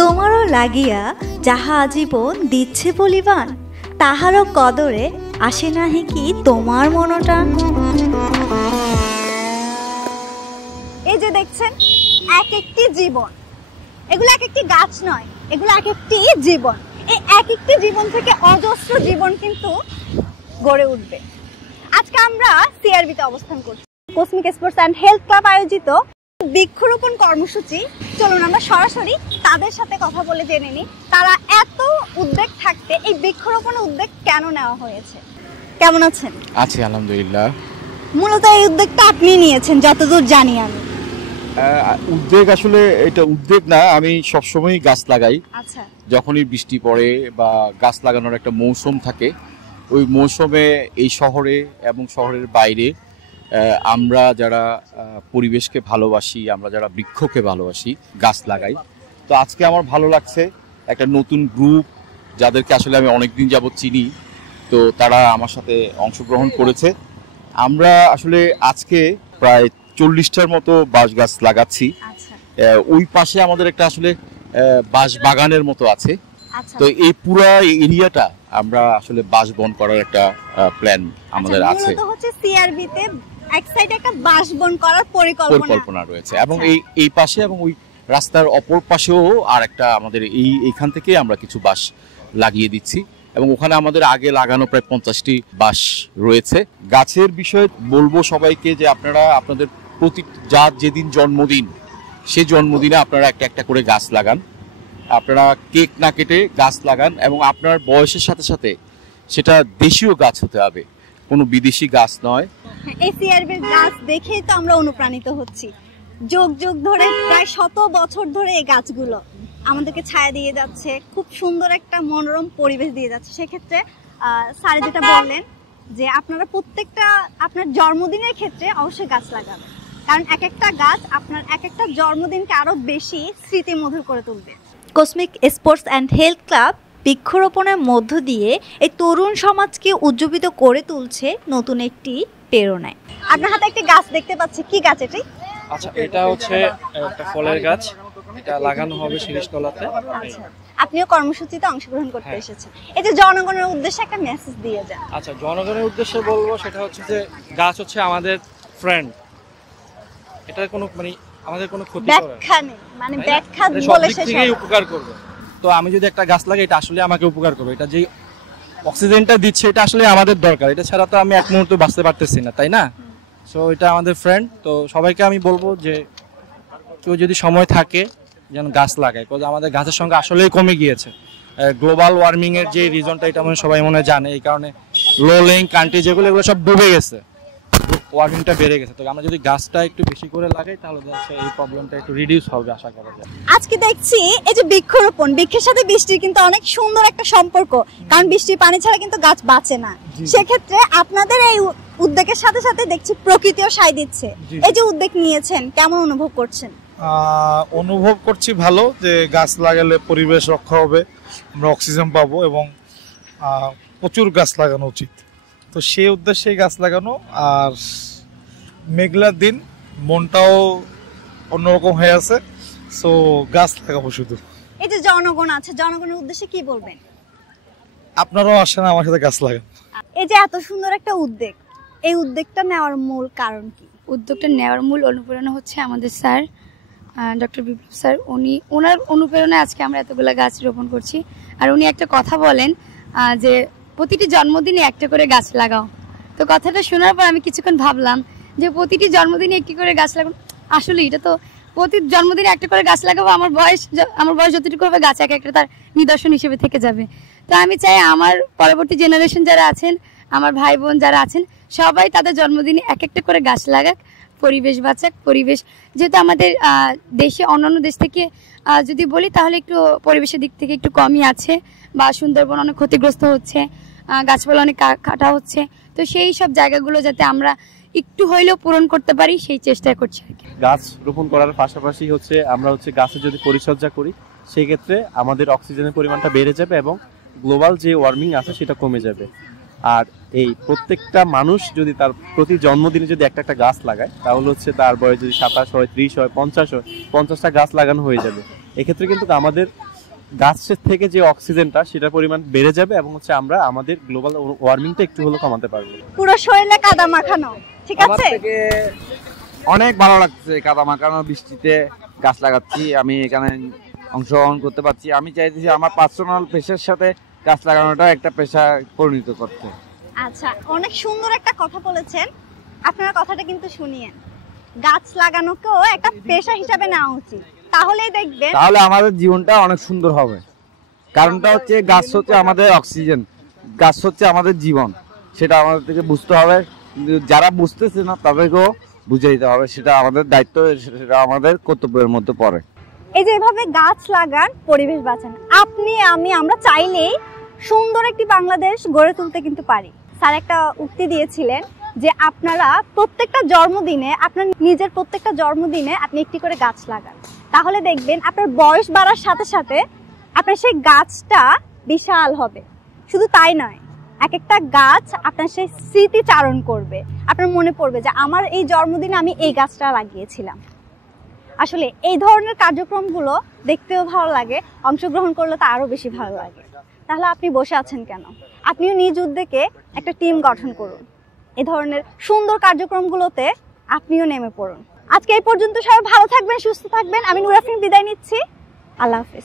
তোমারও লাগিয়া যাহা আজীবন দিচ্ছে বলিবান, তাহারও কদরে আসে নাহি কি তোমার মনটান। এই যে দেখছেন এক একটি জীবন, এগুলো এক একটি গাছ নয়, এগুলো এক একটি জীবন। এই এক একটি জীবন থেকে অজস্র জীবন কিন্তু গড়ে উঠবে। আজকে আমরা সিআরবিতে অবস্থান করছি। Cosmic Sports and Health club আয়োজিত বৃক্ষরোপণ কর্মসূচি। চলুন আমরা সরাসরি তাদের সাথে কথা বলে জেনে নিই তারা এত উদ্যোগ থাকতে এই বৃক্ষরোপণ উদ্যোগ কেন নেওয়া হয়েছে। কেমন আছেন? আছি আলহামদুলিল্লাহ। মূলত এই উদ্যোগটা আপনি নিয়েছেন যতদূর জানি আমি। উদ্যোগ আসলে এটা উদ্যোগ না, আমি সবসময় গাছ লাগাই। আচ্ছা, যখনই বৃষ্টি পড়ে বা গাছ লাগানোর একটা মৌসুম থাকে, ওই মৌসুমে এই শহরে এবং শহরের বাইরে আমরা যারা পরিবেশকে ভালোবাসি, আমরা যারা বৃক্ষকে ভালোবাসি, গাছ লাগাই। তো আজকে আমার ভালো লাগছে, একটা নতুন গ্রুপ যাদেরকে আসলে আমি অনেকদিন যাবত চিনি, তো তারা আমার সাথে অংশগ্রহণ করেছে। আমরা আসলে আজকে প্রায় 40টার মতো বাঁশ গাছ লাগাচ্ছি। ওই পাশে আমাদের একটা আসলে বাঁশ বাগানের মতো আছে। তো এই পুরো এরিয়াটা আমরা আসলে বাঁশ বন করার একটা প্ল্যান আমাদের আছে। মূলত হচ্ছে সিআরবিতে এক সাইডে একটা বাঁশ বন করার পরিকল্পনা রয়েছে এবং এই পাশে এবং ওই রাস্তার অপর পাশেও আর একটা আমাদের এইখান থেকে আমরা কিছু বাঁশ লাগিয়ে দিচ্ছি এবং ওখানে আমাদের আগে লাগানো প্রায় 50টি বাঁশ রয়েছে। গাছের বিষয়ে বলবো সবাইকে যে আপনারা আপনাদের প্রতি যার যেদিন জন্মদিন, সেই জন্মদিনে আপনারা একটা একটা করে গাছ লাগান। আপনারা কেক না কেটে গাছ লাগান এবং আপনার বয়সের সাথে সাথে সেটা দেশীয় গাছ হতে হবে, কোনো বিদেশি গাছ নয়। এই সিআরবির গাছ দেখেই তো আমরা অনুপ্রাণিত হচ্ছি। যুগ যুগ ধরে, প্রায় 100 বছর ধরে এই গাছগুলো আমাদেরকে ছায়া দিয়ে যাচ্ছে, খুব সুন্দর একটা মনোরম পরিবেশ দিয়ে যাচ্ছে। সেক্ষেত্রে স্যার যেটা বললেন যে আপনারা প্রত্যেকটা আপনার জন্মদিনের ক্ষেত্রে অবশ্যই গাছ লাগাবেন, কারণ এক একটা গাছ আপনার এক একটা জন্মদিনকে আরো বেশি স্মৃতিমধুর করে তুলবে। Cosmic Sports and Health Club বৃক্ষরোপণের মধ্য দিয়ে এই তরুণ সমাজকে উজ্জীবিত করে তুলছে নতুন একটি প্রেরণায়। আপনার হাতে একটি গাছ দেখতে পাচ্ছি, কি গাছ এটি? আচ্ছা, এটা হচ্ছে একটা ফলের গাছ, এটা লাগানো হবে শিরিষতলাতে। আচ্ছা, আপনিও কর্মসূচিতে অংশগ্রহণ করতে এসেছেন, এই যে জনগণের উদ্দেশ্যে একটা মেসেজ দিয়ে যান। আচ্ছা, জনগণের উদ্দেশ্যে বলবো সেটা হচ্ছে যে গাছ হচ্ছে আমাদের ফ্রেন্ড, এটা কোনো মানে আমাদের কোনো ক্ষতি করে ব্যাখ্যা নেই, মানে ব্যাখ্যা বলে শেষ হবে না, উপকার করবে। তো আমি যদি একটা গাছ লাগাই, এটা আসলে আমাকে উপকার করবে, এটা যে অক্সিজেনটা দিচ্ছে এটা আসলে আমাদের দরকার, এটা ছাড়া তো আমি এক মুহূর্ত বাঁচতে পারতেছি না, তাই না? সো এটা আমাদের ফ্রেন্ড। তো সবাইকে আমি বলবো যে কেউ যদি সময় থাকে যেন গাছ লাগায়, কারণ আমাদের গাছের সংখ্যা আসলেই কমে গিয়েছে। গ্লোবাল ওয়ার্মিং এর যে রিজনটা এটা মনে সবাই মনে জানে, এই কারণে লো লিং কান্ট্রি যেগুলো এগুলো সব ডুবে গেছে, ওয়ার্মিংটা বেড়ে গেছে। তো আমরা যদি গাছটা একটু বেশি করে লাগাই তাহলে এই প্রবলেমটা একটু রিডিউস হবে আশা করা যায়। আজকে দেখছি এই যে বৃক্ষরোপণ, বৃক্ষের সাথে বৃষ্টির কিন্তু অনেক সুন্দর একটা সম্পর্ক, কারণ বৃষ্টির পানি ছাড়া কিন্তু গাছ বাঁচে না। সেক্ষেত্রে আপনাদের এই উদ্যোগের সাথে সাথে দেখছি প্রকৃতিও সায় দিচ্ছে। এই যে উদ্যোগ নিয়েছেন, কেমন অনুভব করছেন? অনুভব করছি ভালো, যে গাছ লাগালে পরিবেশ রক্ষা হবে, আমরা অক্সিজেন পাবো এবং প্রচুর গাছ লাগানো উচিত। তো সেই উদ্দেশ্যে গাছ লাগানো। আর মেঘলার দিন, মনটাও অন্যরকম হয়ে আছে, সো গাছ লাগাবো শুধু। এই যে জনগণ আছে, জনগণের উদ্দেশ্যে কি বলবেন? আপনারাও আসেন আমার সাথে গাছ লাগান। এই যে এত সুন্দর একটা উদ্যোগ, এই উদ্যোগটা নেওয়ার মূল কারণ কি? উদ্যোগটা নেওয়ার মূল অনুপ্রেরণা হচ্ছে আমাদের স্যার ডক্টর বিপ্লব স্যার। ওনার অনুপ্রেরণায় আজকে আমরা এতগুলো গাছ রোপণ করছি। আর উনি একটা কথা বলেন যে প্রতিটি জন্মদিনে একটা করে গাছ লাগাও। তো কথাটা শোনার পর আমি কিছুক্ষণ ভাবলাম যে প্রতিটি জন্মদিনে একটি করে গাছ লাগানো, আসলে এটা তো প্রতি জন্মদিনে একটা করে গাছ লাগাবো, আমার বয়স যতটুকু হবে গাছ এক একটা তার নিদর্শন হিসেবে থেকে যাবে। তো আমি চাই আমার পরবর্তী জেনারেশন যারা আছেন, আমার ভাই বোন যারা আছেন, সবাই তাদের জন্মদিনে এক একটা করে গাছ লাগাক, পরিবেশ বাঁচাক। পরিবেশ যেহেতু আমাদের দেশে অন্যান্য দেশ থেকে যদি বলি তাহলে একটু পরিবেশের দিক থেকে একটু কমই আছে, বা সুন্দরবন অনেক ক্ষতিগ্রস্ত হচ্ছে, গাছপালা অনেক কাটা হচ্ছে। তো সেই সব জায়গাগুলো যাতে আমরা একটু হইলেও পূরণ করতে পারি সেই চেষ্টা করছি। গাছ রোপণ করার পাশাপাশি হচ্ছে আমরা গাছের যদি পরিচর্যা করি, সেই ক্ষেত্রে আমাদের অক্সিজেনের পরিমাণটা বেড়ে যাবে এবং গ্লোবাল যে ওয়ার্মিং আছে সেটা কমে যাবে। আর এই প্রত্যেকটা মানুষ যদি তার প্রতি জন্মদিনে যদি একটা একটা গাছ লাগায়, তাহলে হচ্ছে তার বয়স যদি 27 হয়, 30 হয়, 50 হয়, 50টা গাছ লাগানো হয়ে যাবে। এক্ষেত্রে কিন্তু আমাদের গাছের থেকে যে অক্সিজেনটা সেটার পরিমাণ বেড়ে যাবে এবং হচ্ছে আমরা আমাদের গ্লোবাল ওয়ার্মিংটা একটু হলেও কমাতে পারবো। পুরো শরীরে কাদা মাখানো, ঠিক আছে? অনেক ভালো লাগছে, কাদা মাখানো বৃষ্টিতে গাছ লাগাচ্ছি, আমি এখানে অংশগ্রহণ করতে পারছি। আমি চাইতেছি আমার পার্সোনাল পেশার সাথে গাছ লাগানোটা একটা পেশা পরিণত করতে। আচ্ছা, অনেক সুন্দর একটা কথা বলেছেন। আপনারা কথাটা কিন্তু শুনিয়েন, গাছ লাগানোকেও একটা পেশা হিসাবে নেওয়া উচিত, তাহলেই দেখবেন তাহলে আমাদের জীবনটা অনেক সুন্দর হবে। কারণটা হচ্ছে গাছ হচ্ছে আমাদের অক্সিজেন, গাছ হচ্ছে আমাদের জীবন, সেটা আমাদের থেকে বুঝতে হবে। কিন্তু যারা বুঝতেছে না তাদেরকেও বুঝিয়ে দিতে হবে, সেটা আমাদের দায়িত্ব, সেটা আমাদের কর্তব্যের মধ্যে পড়ে। এই যে এভাবে গাছ লাগান, পরিবেশ বাঁচান, আপনি আমি আমরা চাইলেই সুন্দর একটি বাংলাদেশ গড়ে তুলতে কিন্তু পারি। স্যার একটা উক্তি দিয়েছিলেন যে আপনারা প্রত্যেকটা জন্মদিনে, আপনার নিজের প্রত্যেকটা জন্মদিনে আপনি একটি করে গাছ লাগান, তাহলে দেখবেন আপনার বয়স বাড়ার সাথে সাথে আপনার সেই গাছটা বিশাল হবে। শুধু তাই নয়, এক একটা গাছ আপনার সেই স্মৃতি চারণ করবে, আপনার মনে পড়বে যে আমার এই জন্মদিনে আমি এই গাছটা লাগিয়েছিলাম। আসলে এই ধরনের কার্যক্রমগুলো দেখতেও ভালো লাগে, অংশগ্রহণ করলে তো আরো বেশি ভালো লাগে। তাহলে আপনি বসে আছেন কেন? আপনিও নিজ উদ্যোগে একটা টিম গঠন করুন, এই ধরনের সুন্দর কার্যক্রমগুলোতে আপনিও নেমে পড়ুন। আজকে এই পর্যন্ত, সবাই ভালো থাকবেন, সুস্থ থাকবেন। আমি নুরাফিন বিদায় নিচ্ছি। আল্লাহ হাফেজ।